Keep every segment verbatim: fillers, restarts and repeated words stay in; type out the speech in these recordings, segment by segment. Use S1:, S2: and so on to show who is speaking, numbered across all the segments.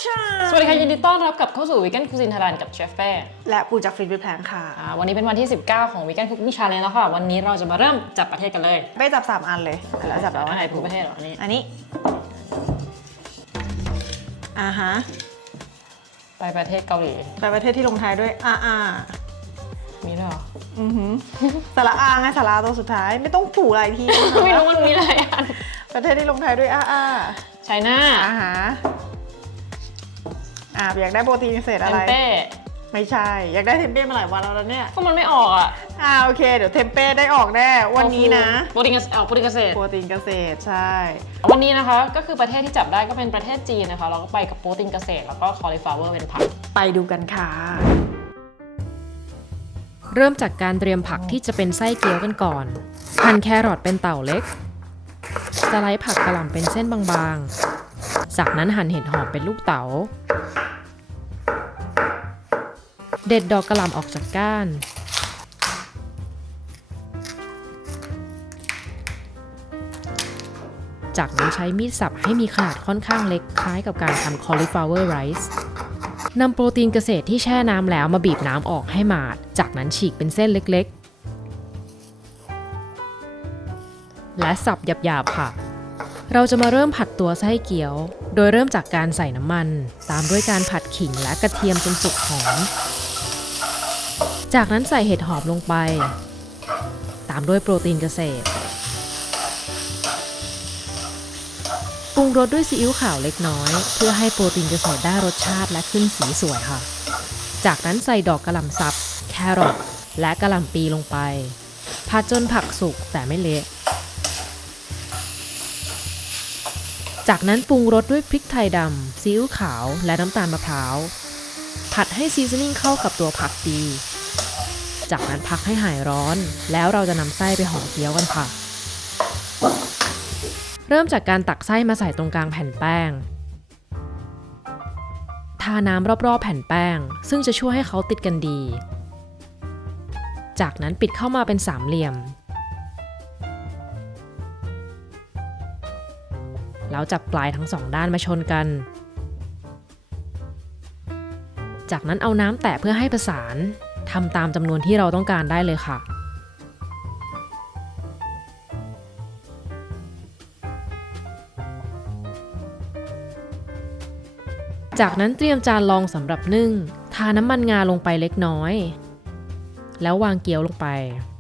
S1: สวัสดีค่ะยินดีต้อนรับกลับเข้าสู่ Vegan Cuisine Thailand กับเชฟเป้
S2: และปูจากฟิตวิดแพลงค่ะ
S1: วันนี้เป็นวันที่สิบเก้าของ Vegan Cooking Challenge แล้วค่ะวันนี้เราจะมาเริ่มจับประเทศกันเลย
S2: เป้จับสามอันเลยแล้วจับแล้ว
S1: อะไรปูประเทศเหรออันนี้
S2: อันนี้อ่าฮะ
S1: ไปประเทศเกาหลี
S2: ไปประเทศที่ลงท้ายด้วยอาอา
S1: มีด้วยเหรอ
S2: อือหือสระอาไงสระอาตัวสุดท้ายไม่ต้องผูอะไรที่
S1: ไม่รู้มันมีอะไรอัน
S2: ประเทศที่ลงท้ายด้วยอาอา
S1: ไชน่า
S2: อ่าฮะอ่าอยากได้โปรตีนเศษอะไร
S1: เทมเป้
S2: ไม่ใช่อยากได้เทมเป้มาหลายวันแล้วเนี่ย
S1: ก็มันไม่ออกอ่ะ
S2: อ่าโอเคเดี๋ยวเทมเป้ได้ออกแน่วันนี้นะ
S1: โปรตีนเกษตรโปรตีนเกษตร
S2: โปรตีนเกษตรใช่
S1: วันนี้นะคะก็คือประเทศที่จับได้ก็เป็นประเทศจีนนะคะเราก็ไปกับโปรตีนเกษตรแล้วก็คอลิฟลาวเวอร์เป็นผัก
S2: ไปดูกันค่ะ
S3: เริ่มจากการเตรียมผักที่จะเป็นไส้เกี๊ยวกันก่อนหั่นแครอทเป็นเต่าเล็กสไลด์ผักกะหล่ำเป็นเส้นบางๆจากนั้นหั่นเห็ดหอมเป็นลูกเต๋าเด็ดดอกกะหล่ำออกจากก้านจากนั้นใช้มีดสับให้มีขนาดค่อนข้างเล็กคล้ายกับการทำ cauliflower rice นำโปรตีนเกษตรที่แช่น้ำแล้วมาบีบน้ำออกให้หมาดจากนั้นฉีกเป็นเส้นเล็กๆและสับหยาบๆค่ะเราจะมาเริ่มผัดตัวไส้เกี๊ยวโดยเริ่มจากการใส่น้ำมันตามด้วยการผัดขิงและกระเทียมจนสุกหอมจากนั้นใส่เห็ดหอมลงไปตามด้วยโปรตีนเกษตรปรุงรสด้วยซีอิ๊วขาวเล็กน้อยเพื่อให้โปรตีนเกษตรได้รสชาติและขึ้นสีสวยค่ะจากนั้นใส่ดอกกะหล่ำสับแครอทและกะหล่ำปีลงไปผัดจนผักสุกแต่ไม่เละจากนั้นปรุงรสด้วยพริกไทยดำซีอิ๊วขาวและน้ำตาลมะพร้าวผัดให้ซีซันนิ่งเข้ากับตัวผักดีจากนั้นพักให้หายร้อนแล้วเราจะนำไส้ไปห่อเกี๊ยวกันค่ะเริ่มจากการตักไส้มาใส่ตรงกลางแผ่นแป้งทาน้ำรอบๆแผ่นแป้งซึ่งจะช่วยให้เขาติดกันดีจากนั้นปิดเข้ามาเป็นสามเหลี่ยมแล้วจับปลายทั้งสองด้านมาชนกันจากนั้นเอาน้ำแตะเพื่อให้ประสานทำตามจำนวนที่เราต้องการได้เลยค่ะจากนั้นเตรียมจานรองสำหรับนึ่งทาน้ำมันงาลงไปเล็กน้อยแล้ววางเกี๊ยวลงไป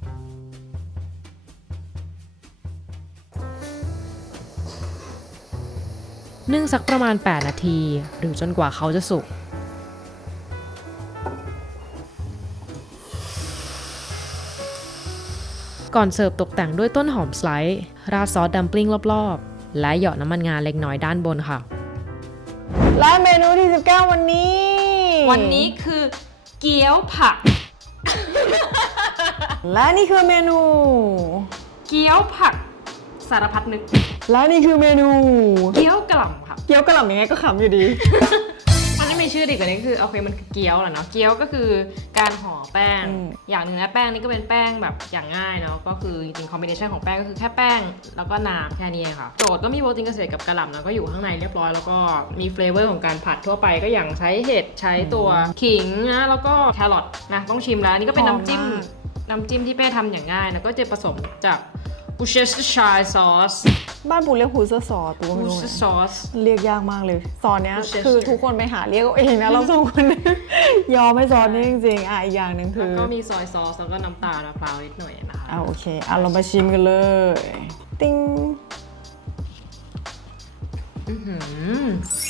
S3: นึ่งสักประมาณแปดนาทีหรือจนกว่าเขาจะสุกก่อนเสิร์ฟตกแต่งด้วยต้นหอมสไลด์ราดซอสดัมปลิ้งรอบๆและเหยาะน้ำมันงาเล็กน้อยด้านบนค่ะ
S2: และเมนูที่สิบเก้าวันนี้
S1: วันนี้คือเกี๊ยวผัก
S2: และนี่คือเมนู
S1: เกี๊ยวผักสารพัดนึก
S2: และนี่คือเมนู
S1: เกี๊ยวกะหล่ำค่ะ
S2: เกี๊ยวกะหล่ำยังไงก็ขำอยู่ดี
S1: มันไม่มีชื่อดีกว่านี้คือโอเคมันคือเกี๊ยวแหละเนาะเกี๊ยวก็คือการห่อแป้งอย่างหนึ่งนะแป้งนี่ก็เป็นแป้งแบบอย่างง่ายเนาะก็คือจริงๆคอมบิเนชันของแป้งก็คือแค่แป้งแล้วก็น้ำแค่นี้ค่ะโจทย์ก็มีโปรตีนเกษตรกับกะหล่ำแล้วก็อยู่ข้างในเรียบร้อยแล้วก็มีเฟลเวอร์ของการผัดทั่วไปก็อย่างใช้เห็ดใช้ตัวขิงนะแล้วก็แครอทนะต้องชิมแล้วนี่ก็เป็นน้ำจิ้มน้ำจิ้มที่เป้ทำอย่างง่ายแล้วก็จะผสมจากวูเชสชายซอส
S2: บ้านปูเรียกฮูเซอร์ซอสตัวไม่รู้
S1: ซอส
S2: เรียกยากมากเลยซอสเนี้ยคือทุกคนไปหาเรียกเองนะเราสองคนยอมไม่ซอสนี่จริงๆอ่ะอีกอย่างหนึ่งคือ
S1: แล้วก็มีซอยซอสแล้วก็น้ำตาลมะพร้าวนิดหน่อยนะคะ
S2: อ่ะโอเคอ่ะเรามาชิมกันเลยติ้ง
S1: อือหือ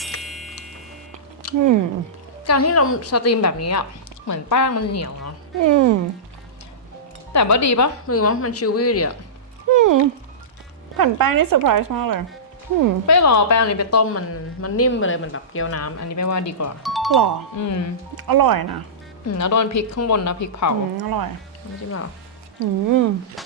S2: อืม
S1: การที่เราสตรีมแบบนี้อ่ะเหมือนแป้งมันเหนียวเนาะ
S2: อืม
S1: แต่ว่าดีปะหรือว่ามันชิววี่ดีอ่ะ
S2: อืมแผ่นแป้งนี่เซอร์ไพรส์มากเลย
S1: ไม่รอแป้งนี้ไปต้มมันมันนิ่มไปเลยมันแบบเกี๊ยวน้ำอันนี้ไม่ว่าดีกว่า
S2: หรอ
S1: อืม
S2: อร่อยนะ
S1: อืมแล้วโดนพริกข้างบนนะพริกเผา
S2: อร่อย
S1: ไม่ใช่หรอ
S2: อืม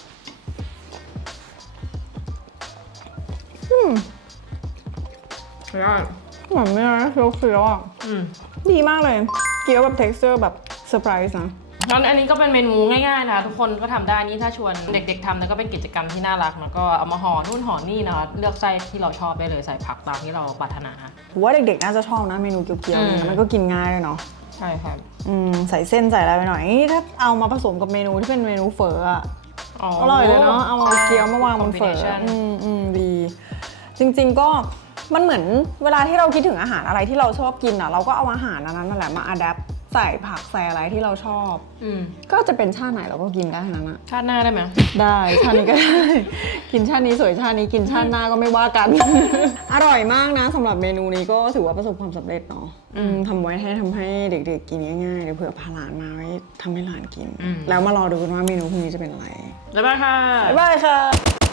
S2: อืม
S1: ได้
S2: เหมือนเนื้อเคี้ยวๆอ่ะดีมากเลยเกี๊ยวแบบ texture แบบเซอร์ไพรส์นะ
S1: งั้นอันนี้ก็เป็นเมนูง่ายๆนะคะทุกคนก็ทำได้นี่ถ้าชวนเด็กๆทำแล้วก็เป็นกิจกรรมที่น่ารักแล้วก็เอามาห่อนู่นห่อนี่นะคะเลือกไส้ที่เราชอบได้เลยใส่ผักตามที่เราปรารถนา
S2: ผมว่าเด็กๆน่าจะชอบนะเมนูเกี๊ยวๆเนี่ยมันก็กินง่ายเลยเนาะ
S1: ใช่ครับ
S2: อืมใส่เส้นใส่อะไรไปหน่อยนี่ถ้าเอามาผสมกับเมนูที่เป็นเมนูเฝออะอร่อยเลยเนาะเอามาเกี๊ยวมาวางบนเฝออืมอืมดีจริงๆก็มันเหมือนเวลาที่เราคิดถึงอาหารอะไรที่เราชอบกินอ่ะเราก็เอาอาหารนั้นนั่นแหละมาอัดแอปใส่ผักใส่อะไรที่เราชอบ
S1: อืม
S2: ก็จะเป็นชาติไหนเราก็กินได้ทั้งนั้นอะ
S1: ชาติหน้าได้ไหม
S2: ได้ชาตินี้ก็ได้ กินชาตินี้สวยชาตินี้กินชาติหน้าก็ไม่ว่ากัน อร่อยมากนะสำหรับเมนูนี้ก็ถือว่าประสบความสำเร็จเนาะอืมทำไว้ให้ทำให้เด็กๆกินง่ายๆเดี๋ยวเผื่อพาหลานมาไว้ทำให้หลานกิน แล้วมารอดูกันว่าเมนูพวกนี้จะเป็นอะไร
S1: บ๊ายบายค่ะ
S2: บ๊ายบายค่ะ